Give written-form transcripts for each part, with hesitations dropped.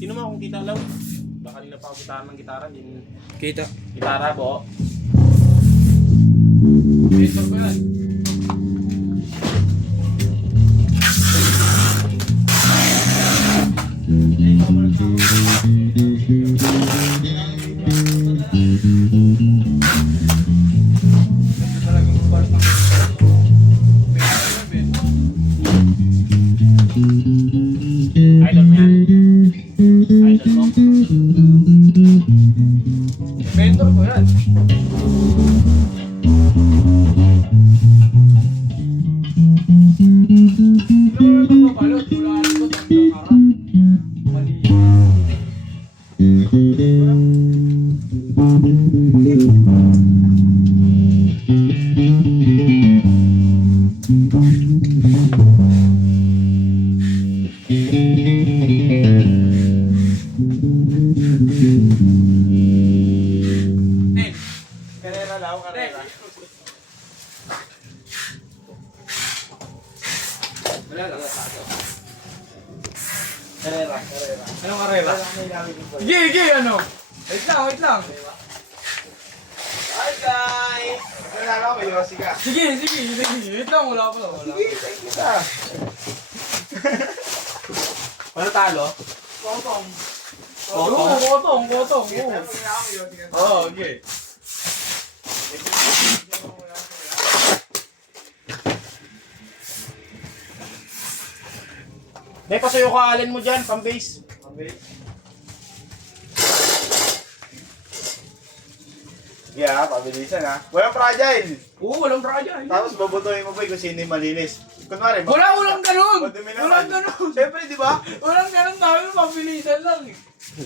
Sino mo akong kita lang? Baka kanina pa ako gitara ng gitara. Kita. Gitara po. Ito ko yan. Idol mo yan. Idol mo. Mentor ko yan. Karera lang, karera. Karera, karera. Anong karera? Sige, ano? Wait lang. Hi guys! Karera ako, may yosi ka. Sige. Wait lang, wala pa. Sige, thank you ka. Paano talo? Kotong. Kotong? Kotong. Oo, okay. May pasuyo ka alin mo dyan, pang-base. Yeah, pabilisan ha. Walang fragile. Oo, walang fragile. Tapos babutuhin mo ba kung sino yung malinis. Kunwari, Walang ganun. madumi naman. Walang ganun. Siyempre, di ba? Walang ganun tayo, mabilisan lang eh.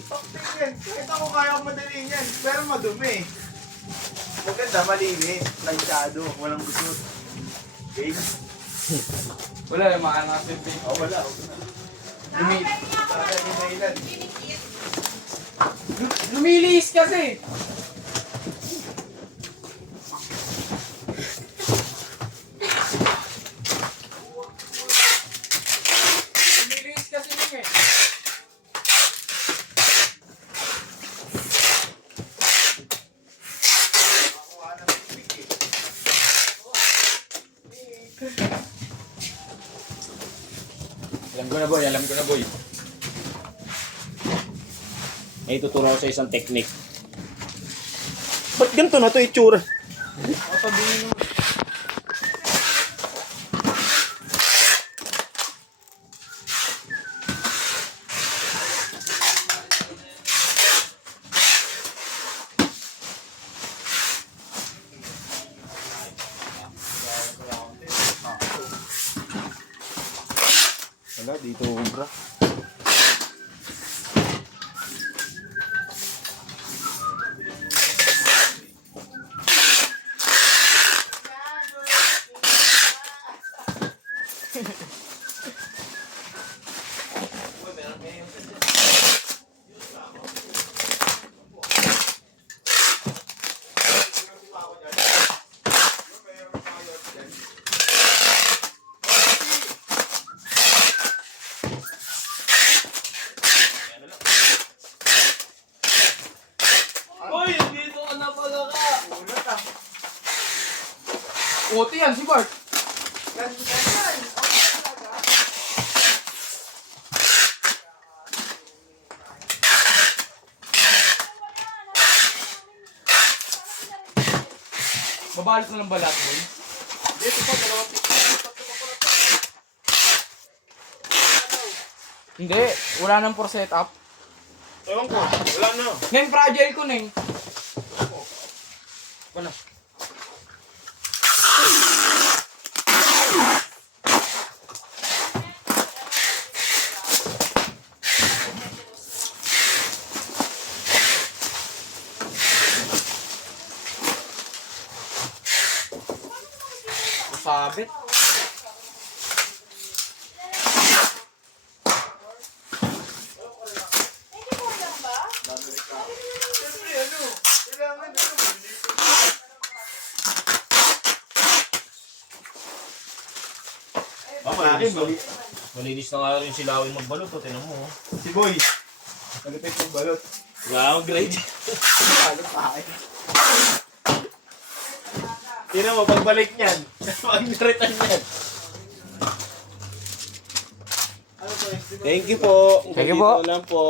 Paktingin. Kahit ako kaya akong madali yan. Pero madumi. Maganda, malinis. Planchado. Walang gusot. Okay? Wala, maanapin din. Oh, wala. Lumilis kasi. Lumilis kasi yun eh. Alam ko na boy. May tuturo ko sa isang technique. Ba't ganito na ito itsura? Sabihin mo. Wala, dito ubra. Uy, dito ka na pala ka. Uti yan si Bart. Babalot na lang balat boy. Dito pa, dalawang Hindi, wala nang for setup. Ewan ko, wala na. Neng, fragile ko, Neng. Ano? Sabit. Siyempre, ano, kailangan, ano, Malinis na nga rin si Lawin magbalot. O, tinan mo. si Boy. Nagtay ng balot. Wow, grade. Balot pa akin. Tingnan mo, pagbalik niyan. Pag-naritan niyan. Thank you po. Thank you po. Dito lang po.